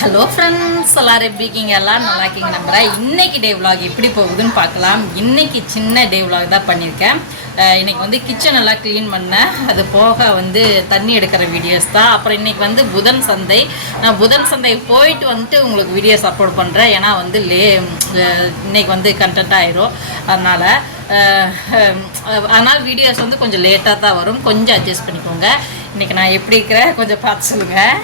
Hello friends எல்லாரும் எப்படி இருக்கீங்க? எல்லாம் நல்லா இருக்கீங்க நம்புறேன் இன்னைக்கு டே விலாக் எப்படி போகுதுன்னு பார்க்கலாம். இன்னைக்கு சின்ன டே விலாக் தான் பண்ணியிருக்கேன். இன்றைக்கி இன்னைக்கு வந்து கிச்சன் எல்லாம் க்ளீன் பண்ணேன். அது போக வந்து தண்ணி எடுக்கிற வீடியோஸ் தான். அப்புறம் இன்றைக்கி வந்து புதன் சந்தை. நான் புதன் சந்தை போயிட்டு வந்துட்டு உங்களுக்கு வீடியோஸ் அப்லோட் பண்ணுறேன் ஏன்னா வந்து லே இன்றைக்கி இன்னைக்கு வந்து கண்டென்ட் ஆயிரும். அதனால் அதனால் வீடியோஸ் வந்து கொஞ்சம் லேட்டாக தான் வரும். கொஞ்சம் அட்ஜஸ்ட் பண்ணிக்கோங்க. இன்றைக்கி நான் எப்படி இருக்கிறேன்? கொஞ்சம் பார்த்து சொல்லுங்கள்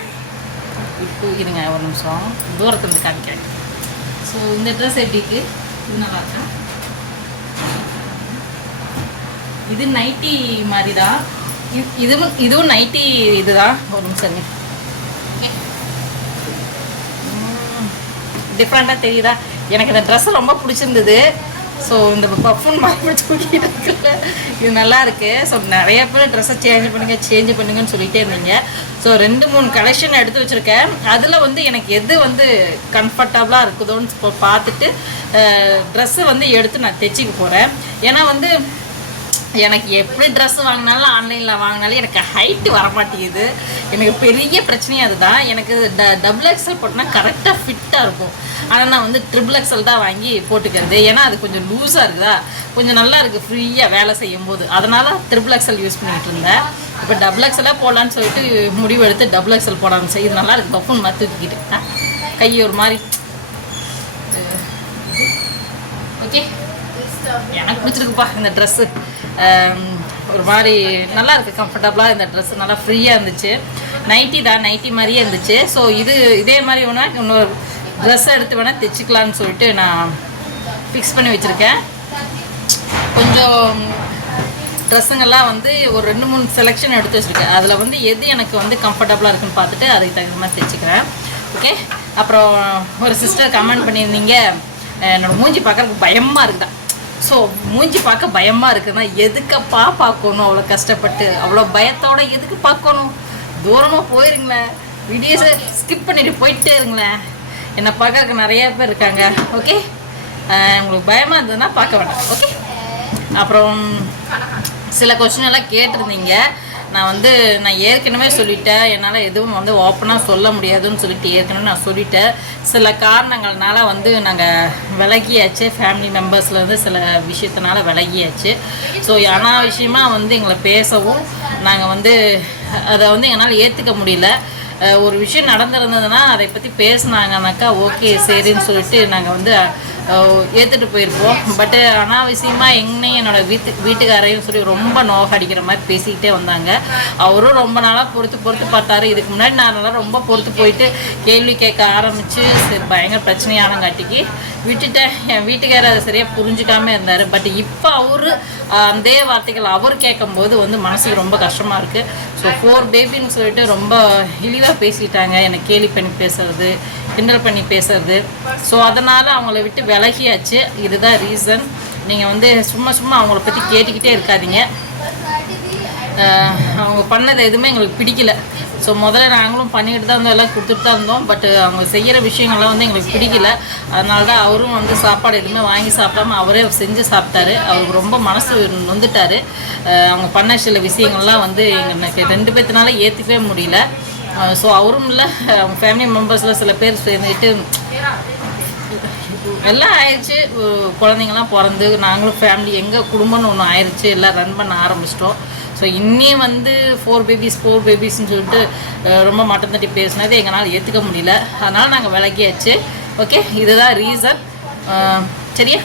இப்போ இருங்க ஒரு நிமிஷம். தூரத்துலேருந்து காமிக்கிறேன். ஸோ இந்த ட்ரெஸ் எப்படி இருக்கு இது நல்லா இருக்கா? இது நைட்டி மாதிரி தான் இது- இதுவும் இதுவும் நைட்டி இதுதான் ஒரு நிமிஷம் டிஃப்ரெண்ட்டாக தெரியுதா? எனக்கு இந்த ட்ரெஸ் ரொம்ப பிடிச்சிருந்தது. ஸோ இந்த பஃபுன் மாதிரி தூக்கிட்டு இருக்குல்ல இது நல்லா இருக்கு ஸோ நிறைய பேர் ட்ரெஸ்ஸை சேஞ்ச் பண்ணுங்க சேஞ்ச் பண்ணுங்கன்னு சொல்லிட்டே இருந்தீங்க. ஸோ ரெண்டு மூணு கலெக்ஷன் எடுத்து வச்சுருக்கேன். அதில் வந்து எனக்கு எது வந்து கம்ஃபர்டபுளாக இருக்குதோன்னு இப்போ பார்த்துட்டு ட்ரெஸ்ஸை வந்து எடுத்து நான் தைச்சிக்க போகிறேன் ஏன்னா வந்து எனக்கு எப்படி ட்ரெஸ் வாங்கினாலும் ஆன்லைனில் வாங்கினாலும் எனக்கு ஹைட்டு வரமாட்டேங்குது. எனக்கு பெரிய பிரச்சனையே அதுதான். எனக்கு ட டபுள் எக்ஸல் போட்டோன்னா கரெக்டாக ஃபிட்டாக இருக்கும். ஆனால் நான் வந்து ட்ரிபிள் எக்ஸல் தான் வாங்கி போட்டுக்கிறது. ஏன்னா அது கொஞ்சம் லூஸாக இருக்குதா? கொஞ்சம் நல்லா இருக்குது ஃப்ரீயாக வேலை செய்யும் போது அதனால் ட்ரிபிள் எக்ஸல் யூஸ் பண்ணிகிட்டு இருந்தேன். இப்போ டபுள் எக்ஸலாக போடலான்னு சொல்லிட்டு முடிவு எடுத்து டபுள் எக்ஸல் போடாமல் ஆரம்பிச்சேன் இது நல்லா இருக்குது பஃபுன் மாதிரி தூக்கிக்கிட்டு கை ஒரு மாதிரி ஓகே. எனக்கு பிடிச்சிருக்குப்பா இந்த ட்ரெஸ்ஸு Um, ஒரு மாதிரி நல்லா இருக்குது கம்ஃபர்டபுளாக இந்த ட்ரெஸ்ஸு நல்லா ஃப்ரீயாக இருந்துச்சு. நைட்டி தான் நைட்டி மாதிரியே இருந்துச்சு. ஸோ இது இதே மாதிரி வேணால் இன்னொரு ட்ரெஸ் எடுத்து வேணால் தைச்சிக்கலான்னு சொல்லிட்டு நான் ஃபிக்ஸ் பண்ணி வச்சுருக்கேன். கொஞ்சம் ட்ரெஸ்ஸுங்கெல்லாம் வந்து ஒரு ரெண்டு மூணு செலெக்ஷன் எடுத்து வச்சுருக்கேன். அதில் வந்து எது எனக்கு வந்து கம்ஃபர்டபுளாக இருக்குன்னு பார்த்துட்டு அதுக்கு தகுந்த மாதிரி தைச்சிக்கிறேன். ஓகே அப்புறம் ஒரு சிஸ்டர் கமெண்ட் பண்ணியிருந்தீங்க. என்னோடய என்னோட மூஞ்சி பார்க்கறதுக்கு பயமாக இருக்குதான் ஸோ மூஞ்சி பார்க்க பயமாக இருக்குன்னா எதுக்கப்பா பார்க்கணும்? அவ்வளோ கஷ்டப்பட்டு அவ்வளோ பயத்தோட எதுக்கு பார்க்கணும்? தூரமாக போயிருங்களேன். வீடியோஸை ஸ்கிப் பண்ணிட்டு போயிட்டே இருங்களேன். என்னை பார்க்கறதுக்கு நிறைய பேர் இருக்காங்க. ஓகே உங்களுக்கு பயமாக இருந்ததுன்னா பார்க்க வேண்டாம். ஓகே அப்புறம் சில கொஸ்டின் எல்லாம் கேட்டிருந்தீங்க. நான் வந்து நான் ஏற்கனவே சொல்லிட்டேன். என்னால் எதுவும் வந்து ஓப்பனாக சொல்ல முடியாதுன்னு சொல்லிட்டு ஏற்கனவே நான் சொல்லிட்டேன். சில காரணங்கள்னால வந்து நாங்கள் விலகியாச்சு. ஃபேமிலி மெம்பர்ஸ்லேருந்து சில விஷயத்தினால விலகியாச்சு. ஸோ அனாவசியமாக வந்து எங்களை பேசவும் நாங்கள் வந்து அதை வந்து எங்களால் ஏற்றுக்க முடியல. ஒரு விஷயம் நடந்திருந்ததுன்னா அதை பற்றி பேசினாங்கனாக்கா ஓகே சரின்னு சொல்லிட்டு நாங்கள் வந்து ஏற்றுட்டு போயிருப்போம். பட்டு அனாவசியமாக என்னையும் என்னோட வீட்டு வீட்டுக்காரையும் சொல்லி ரொம்ப நோகடிக்கிற மாதிரி பேசிக்கிட்டே வந்தாங்க. அவரும் ரொம்ப நாளாக பொறுத்து பொறுத்து பார்த்தாரு. இதுக்கு முன்னாடி நான் நல்லா ரொம்ப பொறுத்து போயிட்டு கேள்வி கேட்க ஆரம்பித்து பயங்கர பிரச்சனையானங்காட்டிக்கு விட்டுட்டேன். என் வீட்டுக்காரர் அதை சரியாக புரிஞ்சுக்காம இருந்தார். பட் இப்போ அவரு அதே வார்த்தைகள் அவர் கேட்கும்போது வந்து மனசுக்கு ரொம்ப கஷ்டமாக இருக்குது ஸோ ஃபோர் பேபின்னு சொல்லிட்டு ரொம்ப இழிவாக பேசிட்டாங்க. என்னை கேலி பண்ணி பேசுறது கிண்டல் பண்ணி பேசுறது. ஸோ அதனால் அவங்கள விட்டு விலகியாச்சு. இதுதான் ரீசன் நீங்கள் வந்து சும்மா சும்மா அவங்கள பற்றி கேட்டுக்கிட்டே இருக்காதீங்க. அவங்க பண்ணது எதுவுமே எங்களுக்கு பிடிக்கல. ஸோ முதல்ல நாங்களும் பண்ணிட்டு தான் இருந்தோம் எல்லாம் கொடுத்துட்டு தான் இருந்தோம். பட் அவங்க செய்கிற விஷயங்கள்லாம் வந்து எங்களுக்கு பிடிக்கல. அதனால தான் அவரும் வந்து சாப்பாடு எதுவுமே வாங்கி சாப்பிடாம அவரே செஞ்சு சாப்பிட்டாரு. அவருக்கு ரொம்ப மனசு நொந்துட்டாரு. அவங்க பண்ண சில விஷயங்கள்லாம் வந்து எங்களுக்கு ரெண்டு பேர்த்தினால ஏற்றுக்கவே முடியல. ஸோ அவரும் இல்லை. அவங்க ஃபேமிலி மெம்பர்ஸில் சில பேர் சேர்ந்துட்டு எல்லாம் ஆயிடுச்சு. உ- குழந்தைங்கலாம் பிறந்து நாங்களும் ஃபேமிலி எங்கள் குடும்பம்னு ஒன்று ஆயிடுச்சு எல்லாம் ரன் பண்ண ஆரம்பிச்சிட்டோம். ஸோ இன்னும் வந்து ஃபோர் பேபிஸ் ஃபோர் பேபிஸ்ன்னு சொல்லிட்டு ரொம்ப மட்டம் தட்டி பேசினது எங்களால் ஏற்றுக்க முடியல. அதனால் நாங்கள் விலகியாச்சு. ஓகே இதுதான் ரீசன் சரியா?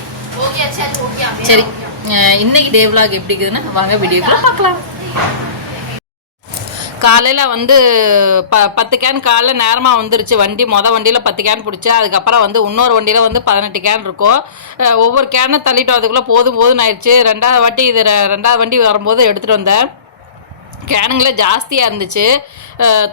சரி. இன்னைக்கு டே vlog எப்படி இருக்குதுன்னு வாங்க வீடியோக்குள்ள பார்க்கலாம். காலையில் வந்து ப பத்து கேன் காலைல நேரமாக வந்துருச்சு. வண்டி மொதல் வண்டியில் பத்து கேன் பிடிச்சி அதுக்கப்புறம் வந்து இன்னொரு வண்டியில் வந்து பதினெட்டு கேன் இருக்கும். ஒவ்வொரு கேனை தள்ளிட்டு வரதுக்குள்ளே போதும் போதும்னு ஆயிடுச்சு. ரெண்டாவது வாட்டி இது ரெ- ரெண்டாவது வண்டி வரும்போது எடுத்துகிட்டு வந்தேன். கேனுங்களே ஜாஸ்தியாக இருந்துச்சு.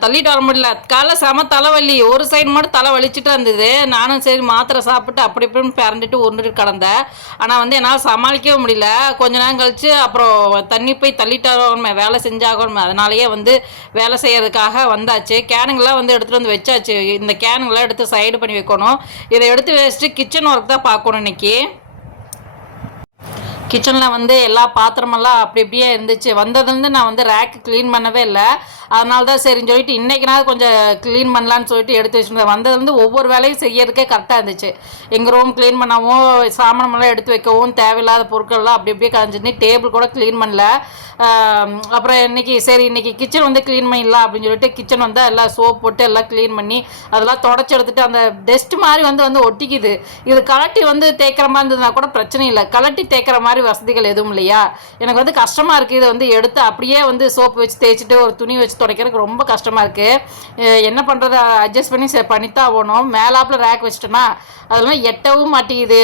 தள்ளிட்டு வர முடியல. காலைல செம தலைவலி. ஒரு சைடு மட்டும் தலை வலிச்சுட்டு இருந்தது. நானும் சரி மாத்திரை சாப்பிட்டு அப்படி இப்படின்னு பிறந்துட்டு உருண்டுட்டு கிடந்தேன். ஆனால் வந்து என்னால் சமாளிக்கவே முடியல. கொஞ்ச நேரம் கழித்து அப்புறம் தண்ணி போய் தள்ளிட்டு வரணுமே. வேலை செஞ்சாகணுமே. அதனாலேயே வந்து வேலை செய்கிறதுக்காக வந்தாச்சு. கேனுங்கெல்லாம் வந்து எடுத்துகிட்டு வந்து வச்சாச்சு. இந்த கேனுங்கெல்லாம் எடுத்து சைடு பண்ணி வைக்கணும். இதை எடுத்து வச்சுட்டு கிச்சன் ஒர்க் தான் பார்க்கணும் இன்னைக்கு. கிச்சனில் வந்து எல்லா பாத்திரமெல்லாம் அப்படி இப்படியே இருந்துச்சு. வந்ததுலேருந்து நான் வந்து ரேக்கு க்ளீன் பண்ணவே இல்லை. அதனால தான் சரின்னு சொல்லிட்டு இன்றைக்கினாவது கொஞ்சம் க்ளீன் பண்ணலான்னு சொல்லிட்டு எடுத்து வச்சுருந்தேன். வந்ததுலேருந்து ஒவ்வொரு வேலையும் செய்யறதுக்கே கரெக்டாக இருந்துச்சு. எங்கள் ரூம் க்ளீன் பண்ணவும் சாமானமெல்லாம் எடுத்து வைக்கவும் தேவையில்லாத பொருட்கள்லாம் அப்படி இப்படியே கரைஞ்சிருந்து டேபிள் கூட க்ளீன் பண்ணல. அப்புறம் இன்னைக்கு சரி இன்னைக்கு கிச்சன் வந்து க்ளீன் பண்ணிடலாம் அப்படின்னு சொல்லிட்டு கிச்சன் வந்து எல்லாம் சோப் போட்டு எல்லாம் க்ளீன் பண்ணி அதெல்லாம் தொடச்சி எடுத்துட்டு அந்த டஸ்ட் மாதிரி வந்து வந்து ஒட்டிக்குது. இது கலட்டி வந்து தேய்க்கிற மாதிரி இருந்ததுனா கூட பிரச்சனை இல்லை. கலட்டி தேய்க்கிற மாதிரி வசதிகள் எதுவும் இல்லையா? எனக்கு வந்து கஷ்டமாக இருக்குது இதை வந்து எடுத்து அப்படியே வந்து சோப்பு வச்சு தேய்ச்சிட்டு ஒரு துணி வச்சு துடைக்கிறதுக்கு ரொம்ப கஷ்டமாக இருக்குது என்ன பண்ணுறது அட்ஜஸ்ட் பண்ணி பண்ணித்தான் ஆகணும் மேலாப்பில் ரேக் வச்சிட்டோன்னா அதெல்லாம் எட்டவும் மாட்டேங்குது.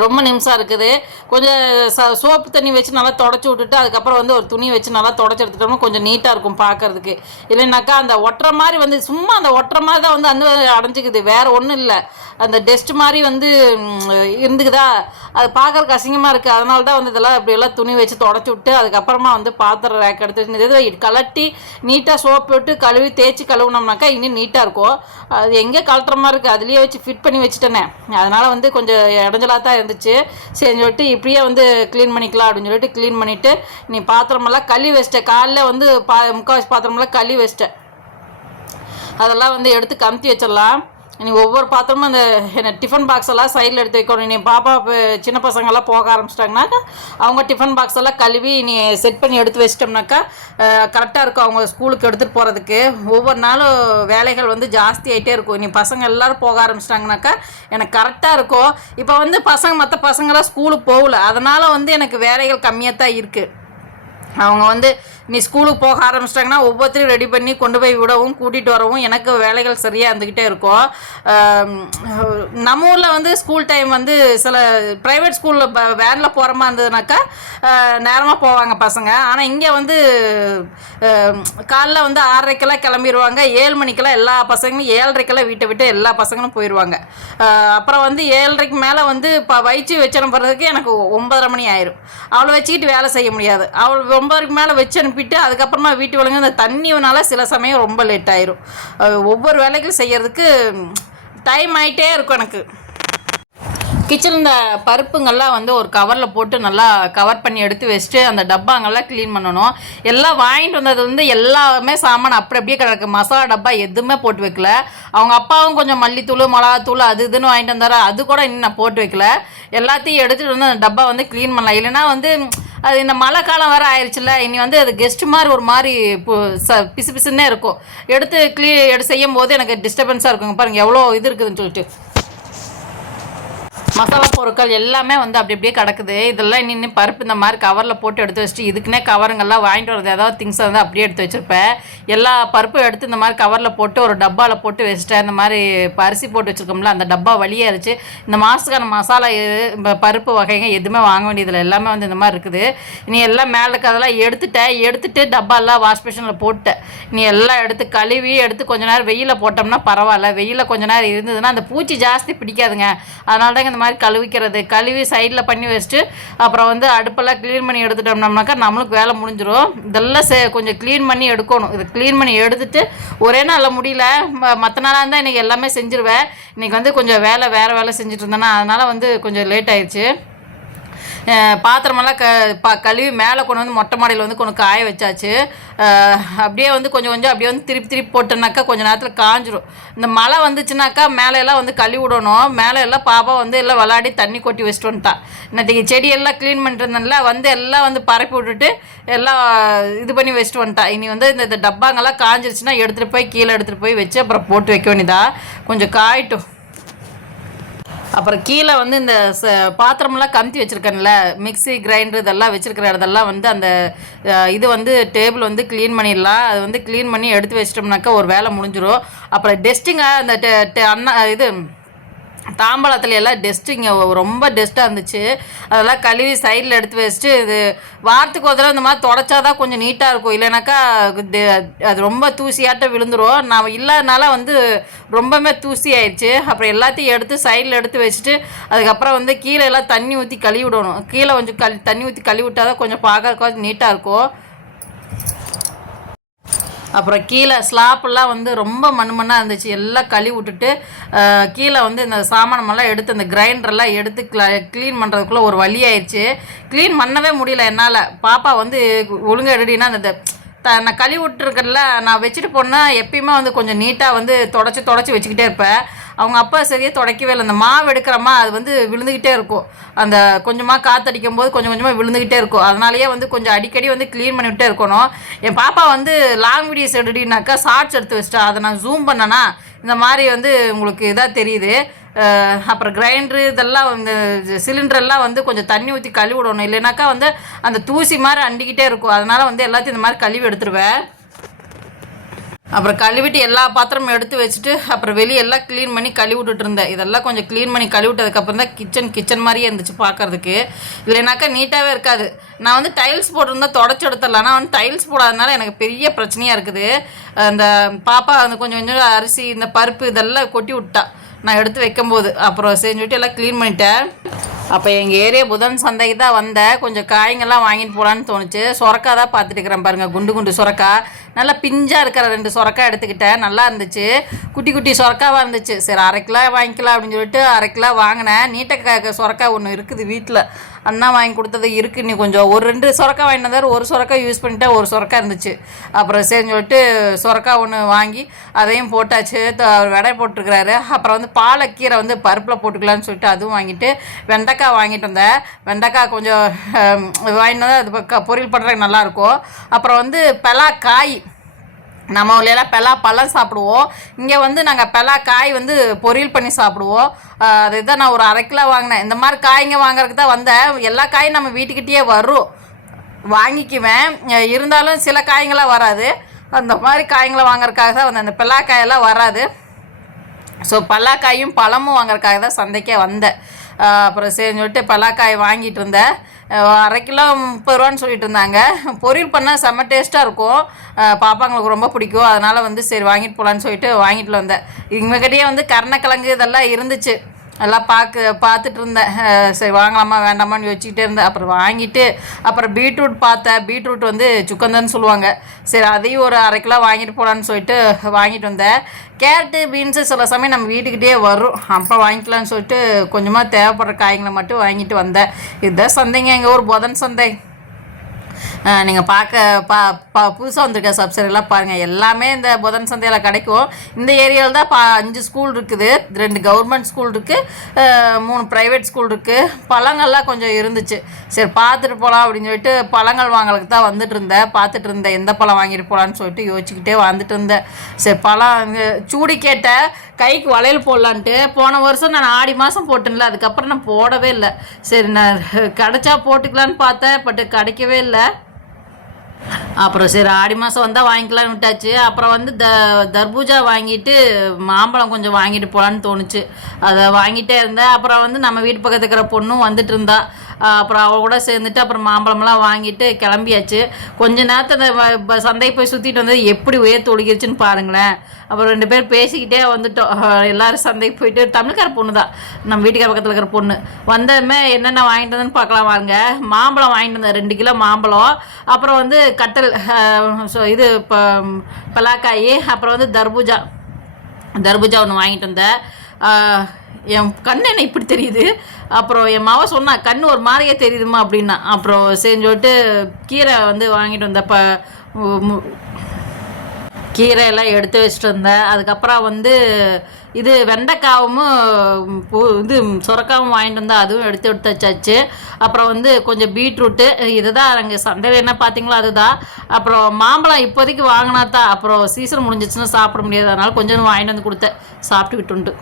ரொம்ப நிமிஷம் இருக்குது. கொஞ்சம் ச சோப்பு தண்ணி வச்சு நல்லா தொடச்சி விட்டுட்டு அதுக்கப்புறம் வந்து ஒரு துணி வச்சு நல்லா தொடச்சி எடுத்துட்டோம்னா கொஞ்சம் நீட்டாக இருக்கும் பார்க்கறதுக்கு இல்லைனாக்கா அந்த ஒட்டுற மாதிரி வந்து சும்மா அந்த ஒட்டுற மாதிரி தான் வந்து அந்த அடைஞ்சிக்குது. வேறு ஒன்றும் இல்லை. அந்த டெஸ்ட் மாதிரி வந்து இருந்துக்குதா? அது பார்க்கறக்கு அசிங்கமாக இருக்குது அதனால தான் வந்து இதெல்லாம் இப்படியெல்லாம் துணி வச்சு தொடச்சி விட்டு அதுக்கப்புறமா வந்து பாத்திரம் ரேக் எடுத்து இது கலட்டி நீட்டாக சோப்பு விட்டு கழுவி தேய்ச்சி கழுவுனோம்னாக்கா இன்னும் நீட்டாக இருக்கும். அது எங்கே கலட்டுற மாதிரி இருக்குது அதுலேயே வச்சு ஃபிட் பண்ணி வச்சுட்டேனே. அதனால் வந்து கொஞ்சம் இடைஞ்சலாக தான் இருந்துச்சு. சரி சொல்லிட்டு இப்படியே வந்து க்ளீன் பண்ணிக்கலாம் அப்படின்னு சொல்லிட்டு க்ளீன் பண்ணிவிட்டு நீ பாத்திரமெல்லாம் கழுவி வச்சிட்டேன் காலைல வந்து பா முக்கால்வாசி பாத்திரமெல்லாம் கழுவி வச்சிட்டேன் அதெல்லாம் வந்து எடுத்து கமுத்தி வச்சிடலாம். நீ ஒவ்வொரு பாத்திரமும் அந்த என்ன டிஃபன் பாக்ஸ் எல்லாம் சைடில் எடுத்து வைக்கணும். நீ பாப்பா இப்போ சின்ன பசங்கள்லாம் போக ஆரம்பிச்சிட்டாங்கனாக்கா அவங்க டிஃபன் பாக்ஸ் எல்லாம் கழுவி நீ செட் பண்ணி எடுத்து வச்சிட்டோம்னாக்கா கரெக்டாக இருக்கும். அவங்க ஸ்கூலுக்கு எடுத்துகிட்டு போகிறதுக்கு ஒவ்வொரு நாளும் வேலைகள் வந்து ஜாஸ்தி ஆகிட்டே இருக்கும். நீ பசங்க எல்லோரும் போக ஆரம்பிச்சிட்டாங்கனாக்கா எனக்கு கரெக்டாக இருக்கும். இப்போ வந்து பசங்க மற்ற பசங்களாம் ஸ்கூலுக்கு போகல. அதனால் வந்து எனக்கு வேலைகள் கம்மியாக தான் இருக்குது அவங்க வந்து நீ ஸ்கூலுக்கு போக ஆரம்பிச்சிட்டாங்கன்னா ஒவ்வொருத்தரையும் ரெடி பண்ணி கொண்டு போய் விடவும் கூட்டிகிட்டு வரவும் எனக்கு வேலைகள் சரியாக இருந்துக்கிட்டே இருக்கும். நம்ம ஊரில் வந்து ஸ்கூல் டைம் வந்து சில ப்ரைவேட் ஸ்கூலில் வேனில் போகிற மாதிரி இருந்ததுனாக்கா நேரமாக போவாங்க பசங்க. ஆனால் இங்கே வந்து காலைல வந்து ஆறரைக்கெல்லாம் கிளம்பிடுவாங்க ஏழு மணிக்கெல்லாம் எல்லா பசங்களும் ஏழரைக்கெல்லாம் வீட்டை விட்டு எல்லா பசங்களும் போயிடுவாங்க அப்புறம் வந்து ஏழரைக்கு மேலே வந்து இப்போ வயிற்று வச்சு அனுப்புறதுக்கு எனக்கு ஒன்பதரை மணி ஆயிரும். அவளை வச்சுக்கிட்டு வேலை செய்ய முடியாது. அவள் ஒன்பதரைக்கு மேலே வச்சு அனுப்பிட்டு அதுக்கப்புறமா வீட்டு வேலைங்க இந்த தண்ணினால சில சமயம் ரொம்ப லேட் ஆயிரும். ஒவ்வொரு வேலைகளும் செய்யறதுக்கு டைம் ஆயிட்டே இருக்கும் எனக்கு. கிச்சனில் இந்த பருப்புங்கள்லாம் வந்து ஒரு கவரில் போட்டு நல்லா கவர் பண்ணி எடுத்து வச்சுட்டு அந்த டப்பாங்கெல்லாம் க்ளீன் பண்ணணும். எல்லாம் வாங்கிட்டு வந்தது வந்து எல்லாமே சாமான் அப்படி அப்படியே கிடக்கு. மசாலா டப்பா எதுவுமே போட்டு வைக்கல. அவங்க அப்பாவும் கொஞ்சம் மல்லித்தூள் மிளகாத்தூள் அது இதுன்னு வாங்கிட்டு வந்தாரா. அது கூட இன்னும் நான் போட்டு வைக்கல. எல்லாத்தையும் எடுத்துகிட்டு வந்து அந்த டப்பா வந்து க்ளீன் பண்ணலாம். இல்லைன்னா வந்து அது இந்த மழை காலம் வேறு ஆயிடுச்சுல்ல இனி வந்து அது கெஸ்ட் மாதிரி ஒரு மாதிரி ச பிசு பிசுன்னே இருக்கும். எடுத்து க்ளீ எடுத்து செய்யும் போது எனக்கு டிஸ்டர்பன்ஸாக இருக்குங்க. பாருங்கள் எவ்வளோ இது இருக்குதுன்னு சொல்லிட்டு. மசாலா பொருட்கள் எல்லாமே வந்து அப்படி அப்படியே கிடக்குது. இதெல்லாம் இன்னும் பருப்பு இந்த மாதிரி கவரில் போட்டு எடுத்து வச்சுட்டு இதுக்குன்னே கவருங்கெல்லாம் வாங்கிட்டு வரது ஏதாவது திங்ஸ் வந்து அப்படியே எடுத்து வச்சுருப்பேன் எல்லா பருப்பும் எடுத்து இந்த மாதிரி கவரில் போட்டு ஒரு டப்பாவில் போட்டு வச்சுட்டேன் இந்த மாதிரி பரிசி போட்டு வச்சுருக்கோம்ல அந்த டப்பா வழியாயிருச்சு இந்த மாதத்துக்கான மசாலா இந்த பருப்பு வகைங்க எதுவுமே வாங்க வேண்டியதில்லை. எல்லாமே வந்து இந்த மாதிரி இருக்குது. நீ எல்லாம் மேலே இருக்கிறதெல்லாம் எடுத்துட்டேன். எடுத்துட்டு டப்பாலாம் வாஷ் மிஷினில் போட்டேன் நீ எல்லாம் எடுத்து கழுவி எடுத்து கொஞ்ச நேரம் வெயிலில் போட்டோம்னா பரவாயில்ல. வெயிலில் கொஞ்ச நேரம் இருந்ததுன்னா அந்த பூச்சி ஜாஸ்தி பிடிக்காதுங்க. அதனால தாங்க இந்த மாதிரி கழுவிக்கிறது. கழுவி சைடில் பண்ணி வச்சுட்டு அப்புறம் வந்து அடுப்பெல்லாம் க்ளீன் பண்ணி எடுத்துட்டோம்னாக்கா நம்மளுக்கு வேலை முடிஞ்சிடும் இதெல்லாம் சே கொஞ்சம் க்ளீன் பண்ணி எடுக்கணும். இது க்ளீன் பண்ணி எடுத்துட்டு ஒரே நாளில் முடியல. மற்ற நாளாக இருந்தால் இன்றைக்கி எல்லாமே செஞ்சுருவேன். இன்றைக்கி வந்து கொஞ்சம் வேலை வேறு வேலை செஞ்சுட்டு இருந்தேன்னா அதனால் வந்து கொஞ்சம் லேட் ஆயிடுச்சு. பாத்திரமெல்லாம் க ப கழுவி மேலே கொண்டு வந்து மொட்டை மாடியில் வந்து கொண்டு காய வச்சாச்சு. அப்படியே வந்து கொஞ்சம் கொஞ்சம் அப்படியே வந்து திருப்பி திருப்பி போட்டோம்னாக்கா கொஞ்சம் நேரத்தில் காஞ்சிரும். இந்த மழை வந்துச்சுனாக்கா மேலே எல்லாம் வந்து கழுவி விடணும். மேலே எல்லாம் பாப்பா வந்து எல்லாம் விளாடி தண்ணி கொட்டி வச்சுட்டு வந்துட்டா இன்னைக்கு செடியெல்லாம் க்ளீன் பண்ணிட்டு வந்து எல்லாம் வந்து பரப்பி விட்டுட்டு எல்லாம் இது பண்ணி வச்சுட்டு வந்துட்டா இனி வந்து இந்த இந்த டப்பாங்கெல்லாம் காஞ்சிருச்சுன்னா எடுத்துகிட்டு போய் கீழே எடுத்துகிட்டு போய் வச்சு அப்புறம் போட்டு வைக்க வேண்டியதா? கொஞ்சம் காயட்டும். அப்புறம் கீழே வந்து இந்த ச பாத்திரமெல்லாம் கமுத்தி வச்சுருக்கேன்ல மிக்ஸி கிரைண்டர் இதெல்லாம் வச்சுருக்கிற இடத்தெல்லாம் வந்து அந்த இது வந்து டேபிள் வந்து க்ளீன் பண்ணிடலாம். அது வந்து க்ளீன் பண்ணி எடுத்து வச்சிட்டோம்னாக்கா ஒரு வேலை முடிஞ்சிடும் அப்புறம் டெஸ்டிங்காக அந்த டெ- டெ- அண்ணா இது தாம்பாளத்துல எல்லாம் டெஸ்ட்டு இங்கே ரொம்ப டெஸ்ட்டாக இருந்துச்சு. அதெல்லாம் கழுவி சைடில் எடுத்து வச்சுட்டு இது வாரத்துக்கு ஒரு தடவை இந்த மாதிரி தொடச்சாதான் கொஞ்சம் நீட்டாக இருக்கும். இல்லைனாக்கா அது ரொம்ப தூசியாட்டம் விழுந்துடும் நான் இல்லாதனால வந்து ரொம்பவுமே தூசி ஆயிடுச்சு. அப்புறம் எல்லாத்தையும் எடுத்து சைடில் எடுத்து வச்சுட்டு அதுக்கப்புறம் வந்து கீழே எல்லாம் தண்ணி ஊற்றி கழுவி விடணும். கீழே கொஞ்சம் கல் தண்ணி ஊற்றி கழுவி விட்டால் தான் கொஞ்சம் பார்க்கறதுக்கு நீட்டாக இருக்கும். அப்புறம் கீழே ஸ்லாப்பெல்லாம் வந்து ரொம்ப மண் மண்ணாக இருந்துச்சு. எல்லாம் கழுவி விட்டுட்டு கீழே வந்து இந்த சாமானமெல்லாம் எடுத்து அந்த கிரைண்டரெல்லாம் எடுத்து க்ளீன் பண்ணுறதுக்குள்ளே ஒரு வழி ஆயிடுச்சு க்ளீன் பண்ணவே முடியல என்னால். பாப்பா வந்து ஒழுங்காக எடுடினா அந்த த நான் கழுவி விட்டுருக்கல நான் வச்சுட்டு போனால் எப்பயுமே வந்து கொஞ்சம் நீட்டாக வந்து தொடச்சி தொடச்சி வச்சுக்கிட்டே இருப்பேன். அவங்க அப்பா சரியாக துடைக்கவே இல்லை. அந்த மாவு எடுக்கிறோமா அது வந்து விழுந்துக்கிட்டே இருக்கும். அந்த கொஞ்சமாக காற்றடிக்கும் போது கொஞ்சம் கொஞ்சமாக விழுந்துக்கிட்டே இருக்கும். அதனாலேயே வந்து கொஞ்சம் அடிக்கடி வந்து க்ளீன் பண்ணிவிட்டே இருக்கணும். என் பாப்பா வந்து லாங் வீடியோஸ் எடுடினாக்கா ஷார்ட்ஸ் எடுத்து வச்சிட்டா. அதை நான் ஜூம் பண்ணேன்னா இந்த மாதிரி வந்து உங்களுக்கு இதாக தெரியுது. அப்புறம் கிரைண்டரு இதெல்லாம் வந்து சிலிண்டரெல்லாம் வந்து கொஞ்சம் தண்ணி ஊற்றி கழுவி விடணும். இல்லைனாக்கா வந்து அந்த தூசி மாதிரி அண்டிக்கிட்டே இருக்கும். அதனால் வந்து எல்லாத்தையும் இந்த மாதிரி கழுவி எடுத்துருவேன். அப்புறம் கழுவிட்டு எல்லா பாத்திரமும் எடுத்து வச்சுட்டு அப்புறம் வெளியே எல்லாம் க்ளீன் பண்ணி கழுவி விட்டுட்டு இருந்தேன். இதெல்லாம் கொஞ்சம் க்ளீன் பண்ணி கழுவிட்டதுக்கப்புறம் தான் கிச்சன் கிச்சன் மாதிரியே இருந்துச்சு பார்க்கறதுக்கு. இல்லைனாக்கா நீட்டாகவே இருக்காது. நான் வந்து டைல்ஸ் போட்டிருந்தா தொடச்சி எடுத்துடலாம். ஆனால் வந்து டைல்ஸ் போடாதனால எனக்கு பெரிய பிரச்சனையாக இருக்குது. அந்த பாப்பா அந்த கொஞ்சம் கொஞ்சம் அரிசி இந்த பருப்பு இதெல்லாம் கொட்டி விட்டா. நான் எடுத்து வைக்கும்போது. அப்புறம் செஞ்சுட்டு எல்லாம் க்ளீன் பண்ணிட்டேன். அப்போ எங்கள் ஏரியா புதன் சந்தைக்கு தான் வந்தேன் கொஞ்சம் காய்ங்கெல்லாம் வாங்கிட்டு போகலான்னு தோணுச்சு. சுரக்கா தான் பார்த்துட்டு இருக்கிறேன் பாருங்கள் குண்டு குண்டு சுரக்கா நல்லா பிஞ்சாக இருக்கிற ரெண்டு சுரக்கா எடுத்துக்கிட்டேன். நல்லா இருந்துச்சு. குட்டி குட்டி சொரக்காவாக இருந்துச்சு. சரி அரை கிலோ வாங்கிக்கலாம் அப்படின்னு சொல்லிட்டு அரை கிலோ வாங்கினேன். நீட்டக்காய் சொரக்காய் ஒன்று இருக்குது வீட்டில் அண்ணா வாங்கி கொடுத்தது இருக்குது நீ கொஞ்சம் ஒரு ரெண்டு சுரக்கா வாங்கிட்டு வந்தார். ஒரு சுரக்கா யூஸ் பண்ணிட்டா ஒரு சுரக்கா இருந்துச்சு. அப்புறம் சரின்னு சொல்லிட்டு சுரக்கா ஒன்று வாங்கி அதையும் போட்டாச்சு. த- அவர் விடை போட்டிருக்கிறாரு. அப்புறம் வந்து பாலக்கீரை வந்து பருப்பில் போட்டுக்கலான்னு சொல்லிட்டு அதுவும் வாங்கிட்டு வெண்டைக்காய் வாங்கிட்டு வந்தேன். வெண்டைக்காய் கொஞ்சம் வாங்கிட்டு வந்தால் அது பொரியல் பண்ணுறதுக்கு நல்லாயிருக்கும். அப்புறம் வந்து பெலா காய் நம்ம ஊர்லலாம் பெலா பழம் சாப்பிடுவோம். இங்கே வந்து நாங்கள் பெலா காய் வந்து பொரியல் பண்ணி சாப்பிடுவோம். அதுதான் நான் ஒரு அரை கிலோ வாங்கினேன். இந்த மாதிரி காய்ங்க வாங்குறதுக்கு தான் வந்தேன். எல்லா காயும் நம்ம வீட்டுக்கிட்டேயே வரும். வாங்கிக்குவேன். இருந்தாலும் சில காய்ங்களாம் வராது. அந்த மாதிரி காய்ங்களை வாங்குறதுக்காக தான் வந்தேன். அந்த பெலா காயெல்லாம் வராது. ஸோ பல்லாக்காயும் பழமும் வாங்குறதுக்காக தான் சந்தைக்கே வந்தேன். அப்புறம் சரி சொல்லிட்டு பலாக்காய் வாங்கிட்டு இருந்தேன். அரை கிலோ முப்பது ரூபான்னு சொல்லிட்டு இருந்தாங்க. பொரியல் பண்ணால் செம்ம டேஸ்ட்டாக இருக்கும். பாப்பாங்களுக்கு ரொம்ப பிடிக்கும். அதனால் வந்து சரி வாங்கிட்டு போகலான்னு சொல்லிட்டு வாங்கிட்டு வந்தேன். இவங்ககிட்டயே வந்து கருணக்கிழங்கு இதெல்லாம் இருந்துச்சு. எல்லாம் பார்க்க பார்த்துட்டு இருந்தேன். சரி வாங்கலாமா வேண்டாமான்னு யோசிச்சுக்கிட்டே இருந்தேன். அப்புறம் வாங்கிட்டு அப்புறம் பீட்ரூட் பார்த்தேன். பீட்ரூட் வந்து சுக்கந்தன்னு சொல்லுவாங்க. சரி அதையும் ஒரு அரை கிலோ வாங்கிட்டு போகலான்னு சொல்லிட்டு வாங்கிட்டு வந்தேன். கேரட்டு பீன்ஸு சில சமயம் நம்ம வீட்டுக்கிட்டே வரும். அப்போ வாங்கிக்கலாம்னு சொல்லிட்டு கொஞ்சமாக தேவைப்படுற காய்களை மட்டும் வாங்கிட்டு வந்தேன். இதுதான் சந்தைங்க. எங்கள் ஊர் புதன் சந்தை. நீங்கள் பார்க்க பா பா புதுசாக வந்திருக்க சப்சைடெல்லாம் பாருங்கள் எல்லாமே இந்த புதன் சந்தையில் கிடைக்கும். இந்த ஏரியாவில் தான் பா அஞ்சு ஸ்கூல் இருக்குது. ரெண்டு கவர்மெண்ட் ஸ்கூல் இருக்குது மூணு ப்ரைவேட் ஸ்கூல் இருக்குது பழங்கள்லாம் கொஞ்சம் இருந்துச்சு. சரி பார்த்துட்டு போகலாம் அப்படின்னு சொல்லிட்டு பழங்கள் வாங்கலுக்கு தான் வந்துட்டு இருந்தேன். பார்த்துட்டு இருந்தேன். எந்த பழம் வாங்கிட்டு போகலான்னு சொல்லிட்டு யோசிச்சுக்கிட்டே வந்துட்டு இருந்தேன். சரி பழம் சூடி கேட்டேன். கைக்கு வளையல் போடலான்ட்டு. போன வருஷம் நான் ஆடி மாதம் போட்டேன்ல அதுக்கப்புறம் நான் போடவே இல்லை. சரி நான் கிடைச்சா போட்டுக்கலான்னு பார்த்தேன் பட் கிடைக்கவே இல்லை. அப்புறம் சரி ஆடி மாதம் வந்தால் வாங்கிக்கலாம்னு விட்டாச்சு. அப்புறம் வந்து த தர்பூஜா வாங்கிட்டு மாம்பழம் கொஞ்சம் வாங்கிட்டு போகலான்னு தோணுச்சு. அதை வாங்கிட்டே இருந்தேன். அப்புறம் வந்து நம்ம வீட்டு பக்கத்துக்கிற பொண்ணும் வந்துட்டு இருந்தா. அப்புறம் அவள் கூட சேர்ந்துட்டு அப்புறம் மாம்பழம்லாம் வாங்கிட்டு கிளம்பியாச்சு. கொஞ்ச நேரத்தை அந்த வ- சந்தைக்கு போய் சுற்றிட்டு வந்தது எப்படி உயர்த்து தொழுகிருச்சுன்னு பாருங்களேன். அப்புறம் ரெண்டு பேர் பேசிக்கிட்டே வந்துட்டோம். எல்லாரும் சந்தைக்கு போயிட்டு தமிழ்கார பொண்ணு தான் நம்ம வீட்டுக்கார பக்கத்தில் இருக்கிற பொண்ணு. வந்ததுமே என்னென்ன வாங்கிட்டு வந்தேன்னு பார்க்கலாம் வாங்க. மாம்பழம் வாங்கிட்டு வந்தேன். ரெண்டு கிலோ மாம்பழம். அப்புறம் வந்து கட்டல் ஆஹ் இது இப்போ பலாக்காய் அப்புறம் வந்து தர்பூஜா. தர்பூஜா ஒன்று வாங்கிட்டு வந்தேன். என் கண் என்ன இப்படி தெரியுது? அப்புறம் என் மாவை சொன்னா கண் ஒரு மாதிரியே தெரியுதுமா அப்படின்னா. அப்புறம் சரின்னு சொல்லிட்டு கீரை வந்து வாங்கிட்டு வந்தேன் இப்போ கீரை எல்லாம் எடுத்து வச்சுட்டு இருந்தேன் அதுக்கப்புறம் வந்து இது வெண்டைக்காவும் பூ இது சுரக்காவும் வாங்கிட்டு வந்தால் அதுவும் எடுத்து எடுத்து வச்சாச்சு. அப்புறம் வந்து கொஞ்சம் பீட்ரூட்டு இதுதான் நாங்கள் சந்தையில் என்ன பார்த்தீங்களோ அதுதான். அப்புறம் மாம்பழம் இப்போதைக்கு வாங்கினா தான் அப்புறம் சீசன் முடிஞ்சிச்சுன்னா சாப்பிட முடியாது. அதனால கொஞ்சம் வாங்கிட்டு வந்து கொடுத்தேன். சாப்பிட்டு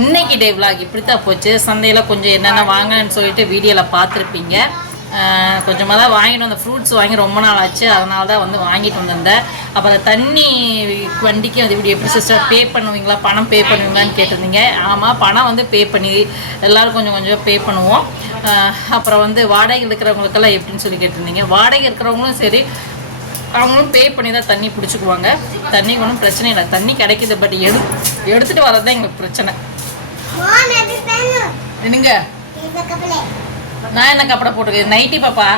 இன்னைக்கு டே விலாக் இப்படி தான் போச்சு. சந்தையில் கொஞ்சம் என்னென்ன வாங்கினேன்னு சொல்லிட்டு வீடியோவில் பார்த்துருப்பீங்க. கொஞ்சமாக தான் வாங்கிட்டு வந்த ஃப்ரூட்ஸ் வாங்கி ரொம்ப நாள் ஆச்சு. அதனால தான் வந்து வாங்கிட்டு வந்திருந்தேன். அப்புறம் தண்ணி வண்டிக்கு வந்து இப்படி எப்படி சிஸ்டர் பே பண்ணுவீங்களா? பணம் பே பண்ணுவீங்களான்னு கேட்டிருந்தீங்க. ஆமாம் பணம் வந்து பே பண்ணி எல்லோரும் கொஞ்சம் கொஞ்சம் பே பண்ணுவோம். அப்புறம் வந்து வாடகை இருக்கிறவங்களுக்கெல்லாம் எப்படின்னு சொல்லி கேட்டிருந்தீங்க. வாடகை இருக்கிறவங்களும் சரி அவங்களும் பே பண்ணி தான் தண்ணி பிடிச்சிக்குவாங்க. தண்ணி ஒன்றும் பிரச்சனை இல்லை. தண்ணி கிடைக்குது பட் எடு எடுத்துகிட்டு வர்றது தான் எங்களுக்கு பிரச்சனை. என்னங்க? நான் என்ன கப்படை போட்டுருக்கேன்? நைட்டி பாப்பா?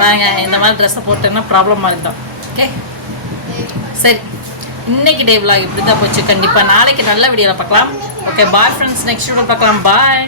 பாருங்க இந்த மாதிரி ட்ரெஸ்ஸை போட்டேன்னா ப்ராப்ளமாக இருக்குதான் ஓகே சரி. இன்னைக்கு டே விழா இப்படி தான் போச்சு. கண்டிப்பாக நாளைக்கு நல்ல வீடியோவில் பார்க்கலாம். Okay bye friends next video பார்க்கலாம். பாய்